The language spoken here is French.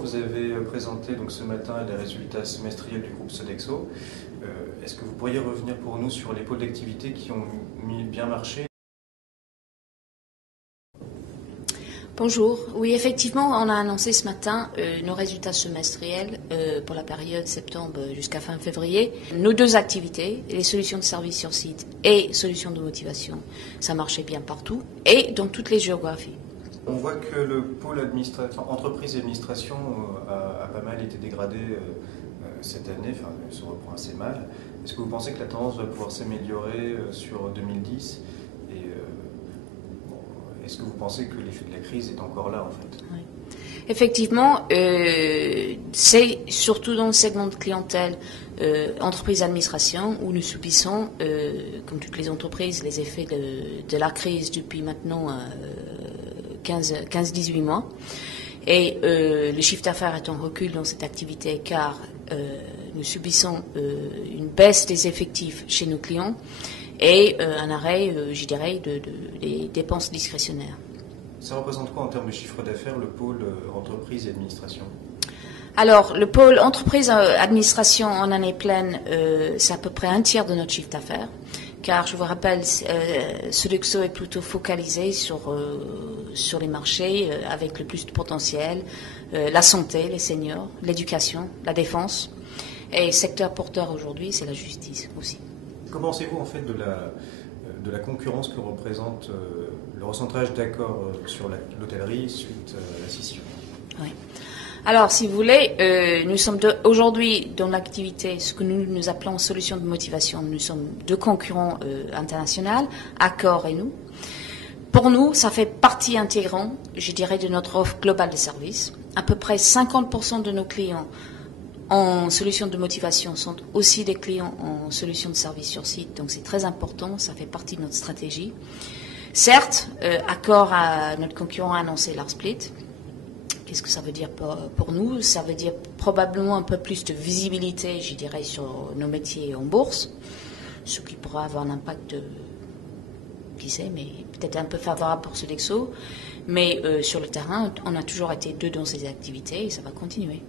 vous avez présenté donc, ce matin les résultats semestriels du groupe Sodexo. Est-ce que vous pourriez revenir pour nous sur les pôles d'activité qui ont bien marché? Bonjour. Oui, effectivement, on a annoncé ce matin nos résultats semestriels pour la période septembre jusqu'à fin février. Nos deux activités, les solutions de service sur site et solutions de motivation, ça marchait bien partout et dans toutes les géographies. On voit que le pôle entreprise et administration a pas mal été dégradé cette année, enfin, se reprend assez mal. Est-ce que vous pensez que la tendance va pouvoir s'améliorer sur 2010 et est-ce que vous pensez que l'effet de la crise est encore là en fait? Oui. Effectivement, c'est surtout dans le segment de clientèle entreprise-administration où nous subissons, comme toutes les entreprises, les effets de la crise depuis maintenant 15-18 mois. Et le chiffre d'affaires est en recul dans cette activité car nous subissons une baisse des effectifs chez nos clients et un arrêt, je dirais, des dépenses discrétionnaires. Ça représente quoi en termes de chiffre d'affaires, le pôle entreprise et administration? Alors, le pôle entreprise-administration en année pleine, c'est à peu près un tiers de notre chiffre d'affaires, car je vous rappelle, Sodexo est plutôt focalisé sur les marchés avec le plus de potentiel, la santé, les seniors, l'éducation, la défense, et secteur porteur aujourd'hui, c'est la justice aussi. Que pensez-vous en fait de la concurrence que représente le recentrage d'accords sur l'hôtellerie suite à la scission? Oui. Alors, si vous voulez, nous sommes aujourd'hui dans l'activité, ce que nous appelons solutions de motivation. Nous sommes deux concurrents internationaux, Accor et nous. Pour nous, ça fait partie intégrante, je dirais, de notre offre globale de services. À peu près 50% de nos clients en solutions de motivation sont aussi des clients en solutions de service sur site, donc c'est très important, ça fait partie de notre stratégie. Certes, Accor, notre concurrent, a annoncé leur split. Qu'est-ce que ça veut dire pour nous? Ça veut dire probablement un peu plus de visibilité, je dirais, sur nos métiers en bourse, ce qui pourra avoir un impact, qui sait, mais peut-être un peu favorable pour Sodexo. Mais sur le terrain, on a toujours été deux dans ces activités et ça va continuer.